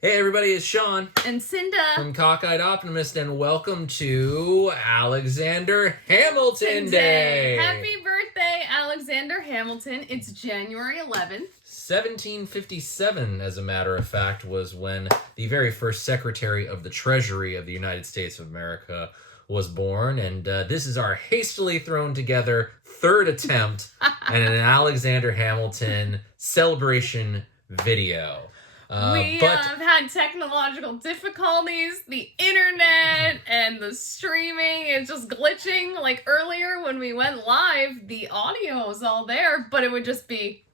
Hey everybody, it's Sean and Cinda from Cockeyed Optimist, and welcome to Alexander Hamilton Day! Happy birthday, Alexander Hamilton. It's January 11th. 1757, as a matter of fact, was when the very first Secretary of the Treasury of the United States of America was born, and this is our hastily thrown together third attempt at an Alexander Hamilton celebration video. We have had technological difficulties, the internet and the streaming is just glitching. Like earlier when we went live, the audio was all there, but it would just be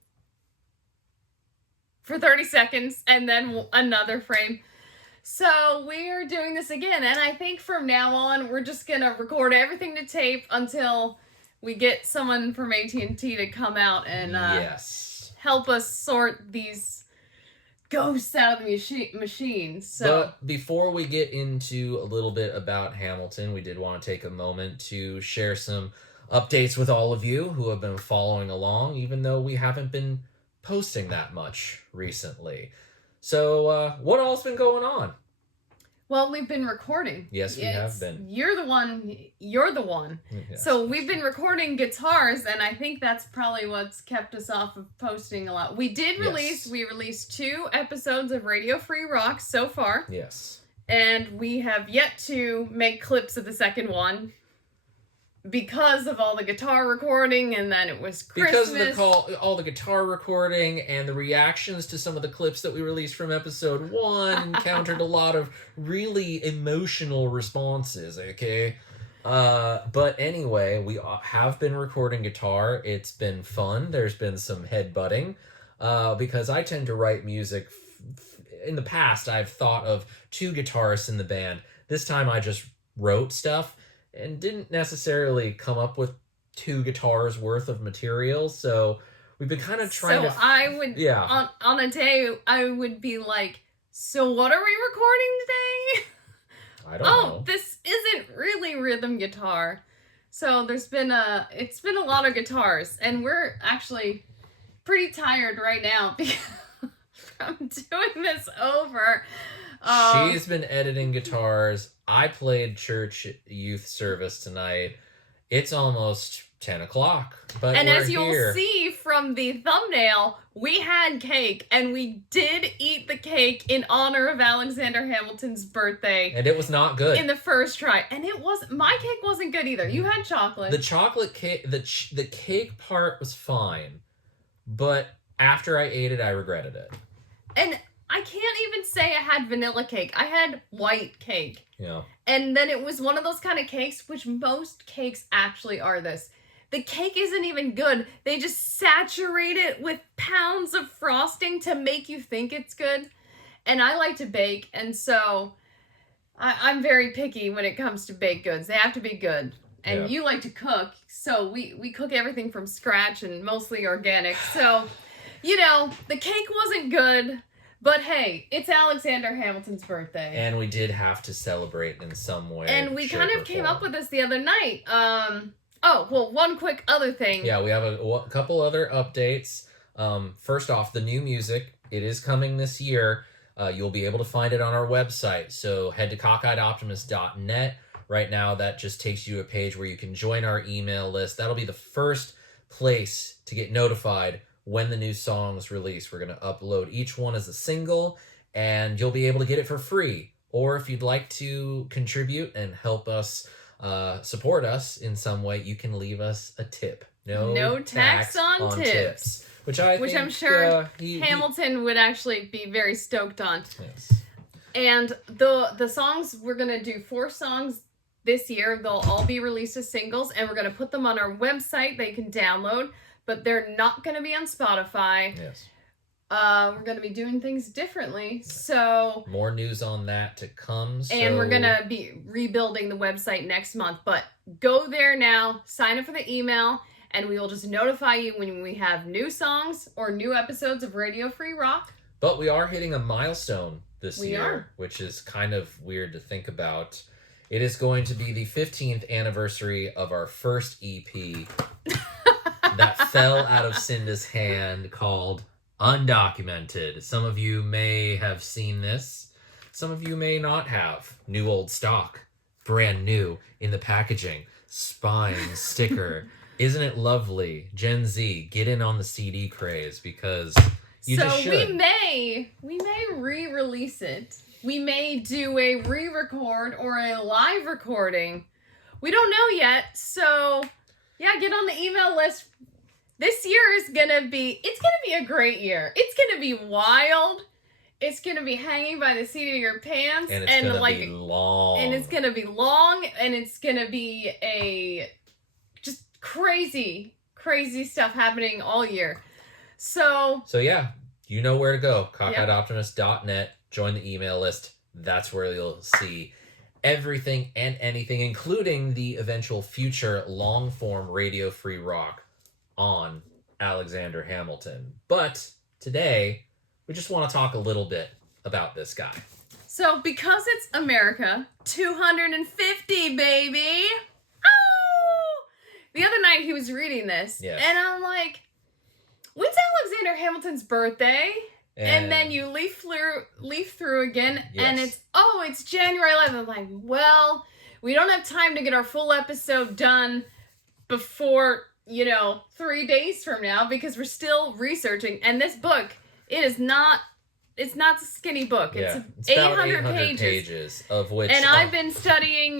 for 30 seconds and then another frame. So we're doing this again, and I think from now on we're just gonna record everything to tape until we get someone from AT&T to come out and help us sort these ghosts out of the machine. So, but before we get into a little bit about Hamilton, we did want to take a moment to share some updates with all of you who have been following along, even though we haven't been posting that much recently. So, what all's been going on? Well, we've been recording. Yes, we have been. You're the one. Yes. So we've been recording guitars, and I think that's probably what's kept us off of posting a lot. We released 2 episodes of Radio Free Rock so far. Yes. And we have yet to make clips of the second one because of all the guitar recording, and then it was Christmas. Because of all the guitar recording and the reactions to some of the clips that we released from episode 1 encountered a lot of really emotional responses, okay? But anyway, we have been recording guitar. It's been fun. There's been some headbutting, because I tend to write music. In the past, I've thought of 2 guitarists in the band. This time I just wrote stuff and didn't necessarily come up with 2 guitars worth of material, so we've been kind of trying to... So I would, on a day, I would be like, so what are we recording today? I don't know. Oh, this isn't really rhythm guitar. So it's been a lot of guitars, and we're actually pretty tired right now from doing this over. She's been editing guitars. I played church youth service tonight. It's almost 10 o'clock, but and we're as you'll here. see from the thumbnail, we had cake, and we did eat the cake in honor of Alexander Hamilton's birthday. And it was not good. In the first try. And my cake wasn't good either. You had chocolate. The chocolate cake, the cake part was fine, but after I ate it, I regretted it. And I can't even say I had vanilla cake. I had white cake. Yeah. And then it was one of those kind of cakes, which most cakes actually are this. The cake isn't even good. They just saturate it with pounds of frosting to make you think it's good. And I like to bake, and so I'm very picky when it comes to baked goods. They have to be good. And you like to cook, so we cook everything from scratch and mostly organic. So, the cake wasn't good. But hey, it's Alexander Hamilton's birthday. And we did have to celebrate in some way. And we kind of came up with this the other night. One quick other thing. Yeah, we have a couple other updates. First off, the new music, it is coming this year. You'll be able to find it on our website. So head to cockeyedoptimist.net. Right now, that just takes you to a page where you can join our email list. That'll be the first place to get notified when the new song's release. We're going to upload each one as a single, and you'll be able to get it for free. Or if you'd like to contribute and help us support us in some way, you can leave us a tip. No tax on tips. Which I'm sure Hamilton would actually be very stoked on. Yes. And the songs, we're going to do 4 songs this year. They'll all be released as singles, and we're going to put them on our website that you can download. But they're not going to be on Spotify. Yes. We're going to be doing things differently. So more news on that to come. And we're going to be rebuilding the website next month. But go there now, sign up for the email, and we will just notify you when we have new songs or new episodes of Radio Free Rock. But we are hitting a milestone this year, which is kind of weird to think about. It is going to be the 15th anniversary of our first EP that fell out of Cinda's hand, called undocumented. Some of you may have seen this. Some of you may not have. New old stock. Brand new in the packaging. Spine sticker. Isn't it lovely? Gen Z, get in on the CD craze because you just should. we may re-release it. We may do a re-record or a live recording. We don't know yet. So, yeah, get on the email list. This year is gonna be a great year. It's gonna be wild. It's gonna be hanging by the seat of your pants, and it's gonna be long. And it's gonna be long, and it's gonna be a just crazy stuff happening all year. So yeah, you know where to go. Cockeyeedoptimist.net. Join the email list. That's where you'll see everything and anything, including the eventual future long-form radio-free rock on Alexander Hamilton. But today, we just want to talk a little bit about this guy. So, because it's America, 250, baby! Oh! The other night he was reading this, yes. And I'm like, when's Alexander Hamilton's birthday? And then you leaf through again, yes. And it's January 11th. I'm like, well, we don't have time to get our full episode done before 3 days from now because we're still researching. And this book, it's not a skinny book. Yeah. It's 800 pages of which. And I've been studying,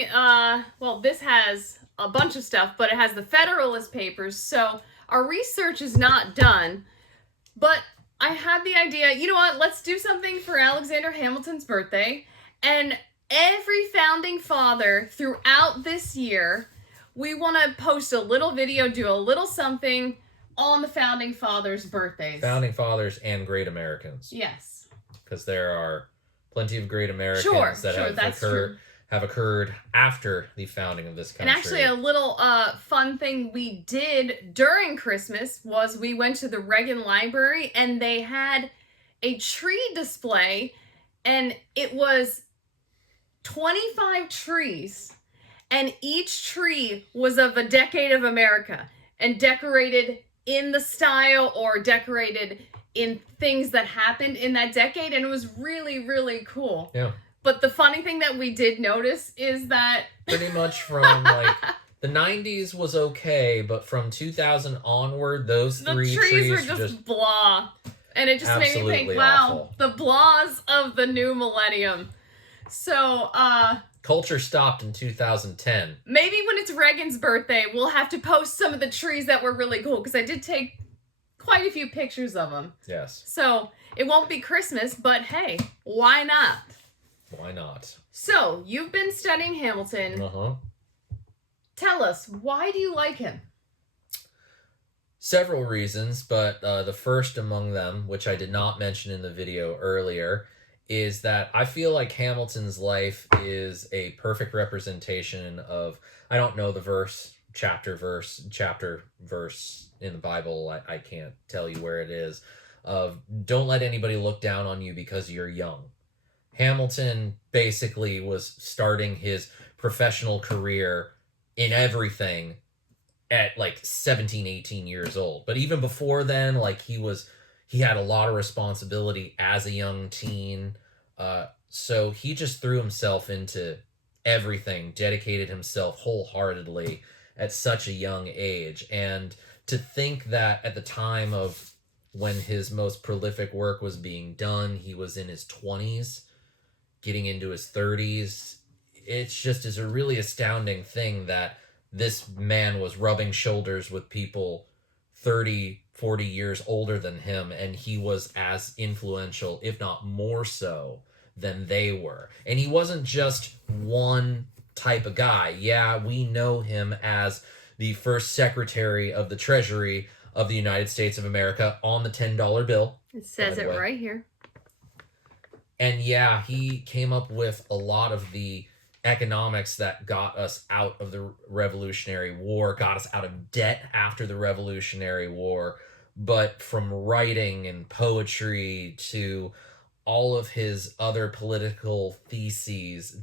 this has a bunch of stuff, but it has the Federalist Papers. So our research is not done, but I had the idea, you know what, let's do something for Alexander Hamilton's birthday. And every founding father throughout this year, we want to post a little video, do a little something on the founding fathers' birthdays. Founding fathers and great Americans. Yes. Because there are plenty of great Americans that have occurred after the founding of this country. And actually, a little fun thing we did during Christmas was we went to the Reagan Library and they had a tree display, and it was 25 trees, and each tree was of a decade of America and decorated in the style or decorated in things that happened in that decade, and it was really, really cool. Yeah. But the funny thing that we did notice is that pretty much from the 90s was okay, but from 2000 onward, those the trees were just blah. And it just made me think, wow, the blahs of the new millennium. So, culture stopped in 2010. Maybe when it's Reagan's birthday, we'll have to post some of the trees that were really cool, because I did take quite a few pictures of them. Yes. So, it won't be Christmas, but hey, why not? Why not? So, you've been studying Hamilton. Uh-huh. Tell us, why do you like him? Several reasons, but the first among them, which I did not mention in the video earlier, is that I feel like Hamilton's life is a perfect representation of, I don't know the chapter verse in the Bible, I can't tell you where it is, of don't let anybody look down on you because you're young. Hamilton basically was starting his professional career in everything at 17, 18 years old. But even before then, he had a lot of responsibility as a young teen. So he just threw himself into everything, dedicated himself wholeheartedly at such a young age. And to think that at the time of when his most prolific work was being done, he was in his 20s, getting into his 30s. It's just is a really astounding thing that this man was rubbing shoulders with people 30, 40 years older than him, and he was as influential, if not more so, than they were. And he wasn't just one type of guy. Yeah, we know him as the first Secretary of the Treasury of the United States of America on the $10 bill. It says it right here. And yeah, he came up with a lot of the economics that got us out of the Revolutionary War, got us out of debt after the Revolutionary War. But from writing and poetry to all of his other political theses,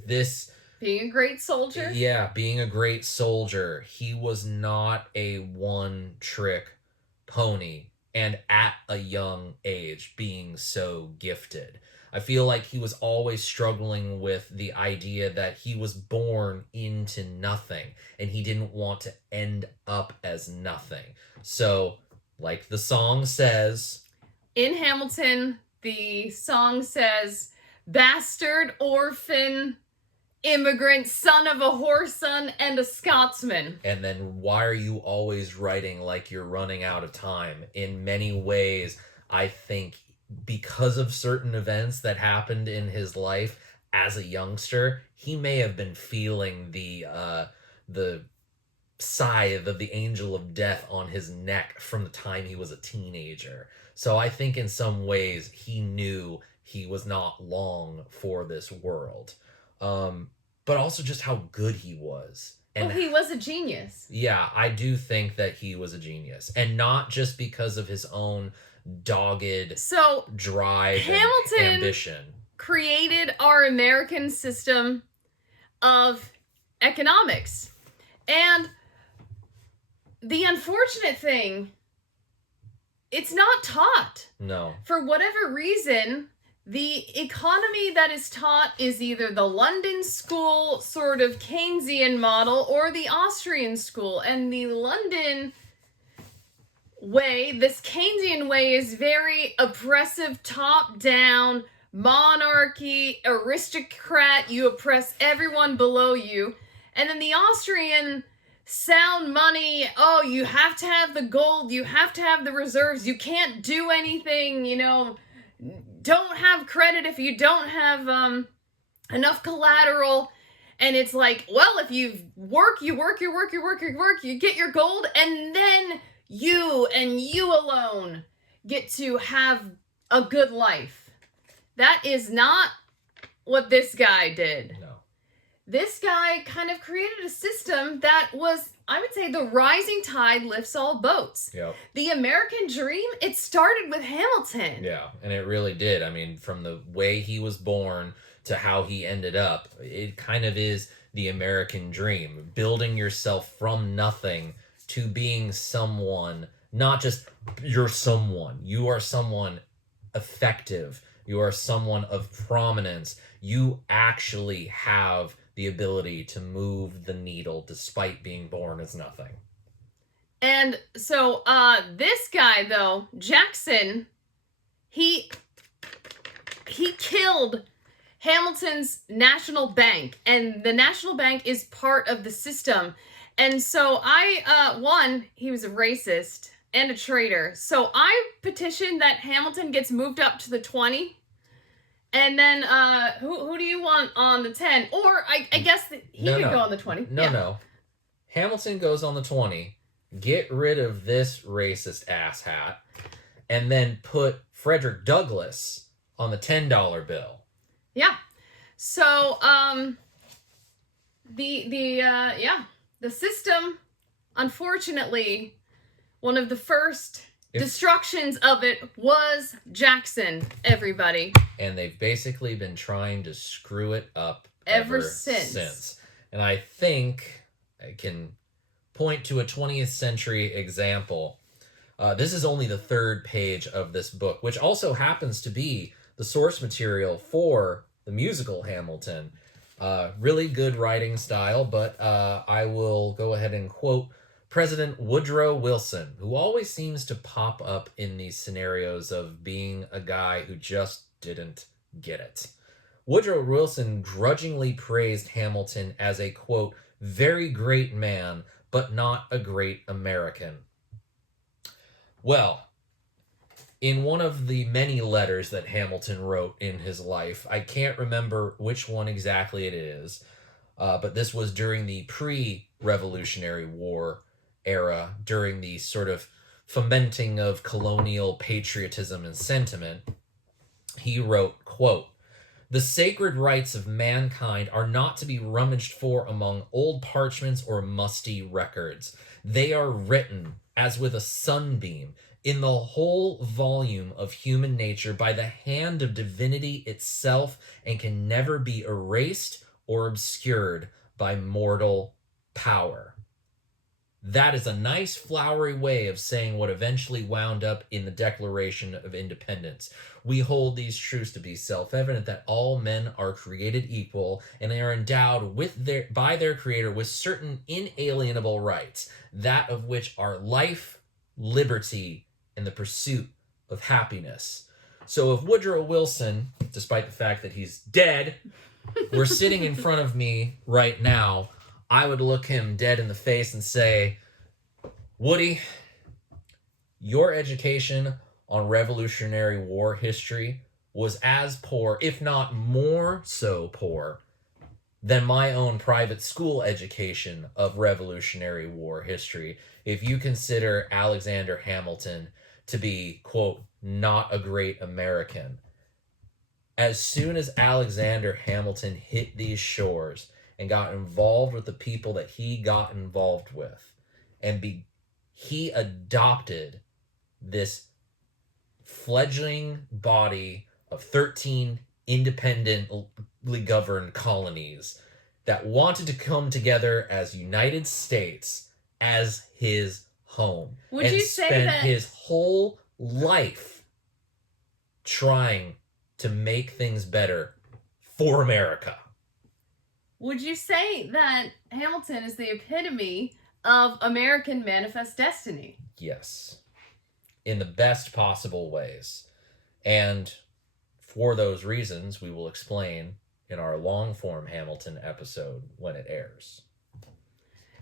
being a great soldier. Yeah, being a great soldier. He was not a one-trick pony. and at a young age being so gifted. I feel like he was always struggling with the idea that he was born into nothing and he didn't want to end up as nothing. So, like the song says, in Hamilton, the song says, bastard, orphan, immigrant, son of a whoreson, and a Scotsman. and then why are you always writing like you're running out of time? In many ways, I think because of certain events that happened in his life as a youngster, he may have been feeling the scythe of the angel of death on his neck from the time he was a teenager. So I think in some ways he knew he was not long for this world. But also just how good he was. And he was a genius. yeah, I do think that he was a genius. And not just because of his own dogged drive Hamilton and ambition. Created our American system of economics. And the unfortunate thing, it's not taught. No. For whatever reason, the economy that is taught is either the London school sort of Keynesian model or the Austrian school. And the London way, this Keynesian way, is very oppressive, top-down, monarchy, aristocrat, you oppress everyone below you. And then the Austrian sound money, oh, you have to have the gold, you have to have the reserves, you can't do anything, don't have credit if you don't have enough collateral. And it's like, well, if you work, you get your gold, and then you and you alone get to have a good life. That is not what this guy did. No. This guy kind of created a system that was, I would say, the rising tide lifts all boats. Yep. The American dream, it started with Hamilton. Yeah, and it really did. I mean, from the way he was born to how he ended up, it kind of is the American dream. Building yourself from nothing to being someone, not just you're someone. You are someone effective. You are someone of prominence. You actually have the ability to move the needle despite being born as nothing. And so this guy, though, Jackson, he killed Hamilton's National Bank, and the National Bank is part of the system. And so he was a racist and a traitor. So I petitioned that Hamilton gets moved up to the 20. And then who do you want on the 10? Or I guess he could go on the 20. No. Hamilton goes on the 20. Get rid of this racist asshat. And then put Frederick Douglass on the $10 bill. Yeah. So the system, unfortunately, one of the first destructions of it was Jackson, everybody. And they've basically been trying to screw it up ever since. And I think I can point to a 20th century example. This is only the third page of this book, which also happens to be the source material for the musical Hamilton. Really good writing style, but I will go ahead and quote President Woodrow Wilson, who always seems to pop up in these scenarios of being a guy who just didn't get it. Woodrow Wilson grudgingly praised Hamilton as a, quote, very great man, but not a great American. Well, in one of the many letters that Hamilton wrote in his life, I can't remember which one exactly it is, but this was during the pre-Revolutionary War era, during the sort of fomenting of colonial patriotism and sentiment. He wrote, quote, the sacred rights of mankind are not to be rummaged for among old parchments or musty records. They are written, as with a sunbeam, in the whole volume of human nature by the hand of divinity itself, and can never be erased or obscured by mortal power. That is a nice flowery way of saying what eventually wound up in the Declaration of Independence. We hold these truths to be self-evident that all men are created equal and they are endowed by their creator with certain inalienable rights, that of which are life, liberty, and the pursuit of happiness. So if Woodrow Wilson, despite the fact that he's dead, were sitting in front of me right now, I would look him dead in the face and say, Woody, your education on Revolutionary War history was as poor, if not more so poor, than my own private school education of Revolutionary War history, if you consider Alexander Hamilton to be, quote, not a great American. As soon as Alexander Hamilton hit these shores and got involved with the people that he got involved with, and he adopted this fledgling body of 13 independently governed colonies that wanted to come together as United States as his home. Would you say spent that his whole life trying to make things better for America? Would you say that Hamilton is the epitome of American manifest destiny? Yes. In the best possible ways. And for those reasons, we will explain in our long-form Hamilton episode when it airs.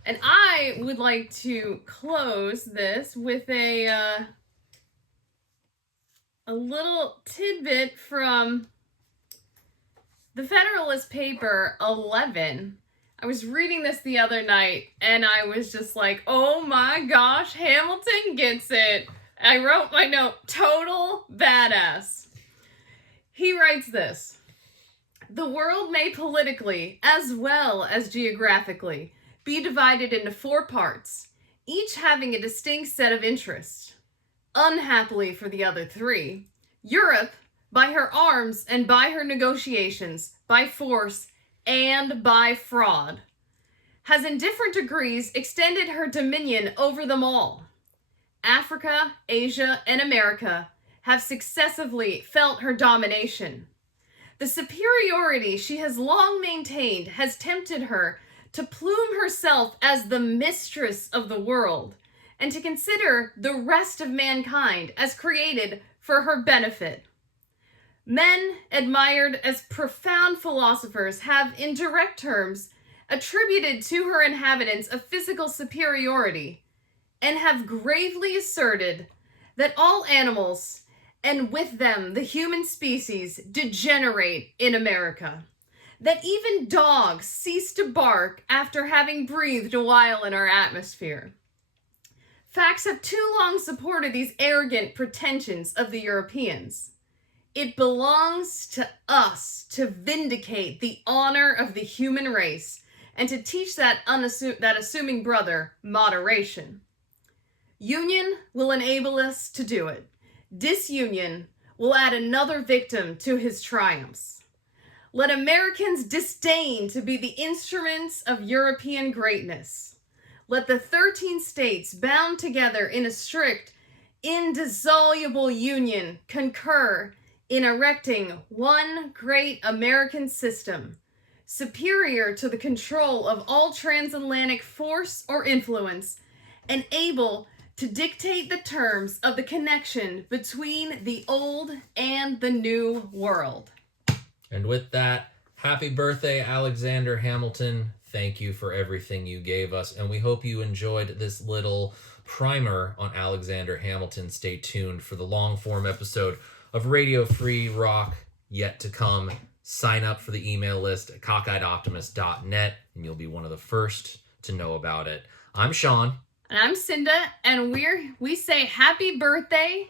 And I would like to close this with a little tidbit from the Federalist paper 11. I was reading this the other night, and I was just like, oh my gosh, Hamilton gets it. I wrote my note, total badass. He writes this: the world may politically, as well as geographically, be divided into 4 parts, each having a distinct set of interests. Unhappily for the other 3, Europe, by her arms and by her negotiations, by force and by fraud, has in different degrees extended her dominion over them all. Africa, Asia, and America have successively felt her domination. The superiority she has long maintained has tempted her to plume herself as the mistress of the world, and to consider the rest of mankind as created for her benefit. Men, admired as profound philosophers, have, in direct terms, attributed to her inhabitants a physical superiority, and have gravely asserted that all animals, and with them the human species, degenerate in America. That even dogs cease to bark after having breathed a while in our atmosphere. Facts have too long supported these arrogant pretensions of the Europeans. It belongs to us to vindicate the honor of the human race and to teach that assuming brother moderation. Union will enable us to do it. Disunion will add another victim to his triumphs. Let Americans disdain to be the instruments of European greatness. Let the 13 states bound together in a strict, indissoluble union concur in erecting one great American system, superior to the control of all transatlantic force or influence, and able to dictate the terms of the connection between the old and the new world. And with that, happy birthday, Alexander Hamilton. Thank you for everything you gave us, and we hope you enjoyed this little primer on Alexander Hamilton. Stay tuned for the long-form episode of Radio Free Rock yet to come. Sign up for the email list at cockeydoptimist.net, and you'll be one of the first to know about it. I'm Sean. And I'm Cinda, and we say happy birthday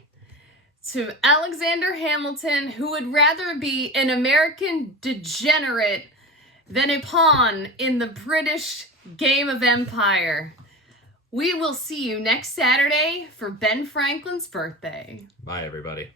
to Alexander Hamilton, who would rather be an American degenerate than a pawn in the British game of empire. We will see you next Saturday for Ben Franklin's birthday. Bye, everybody.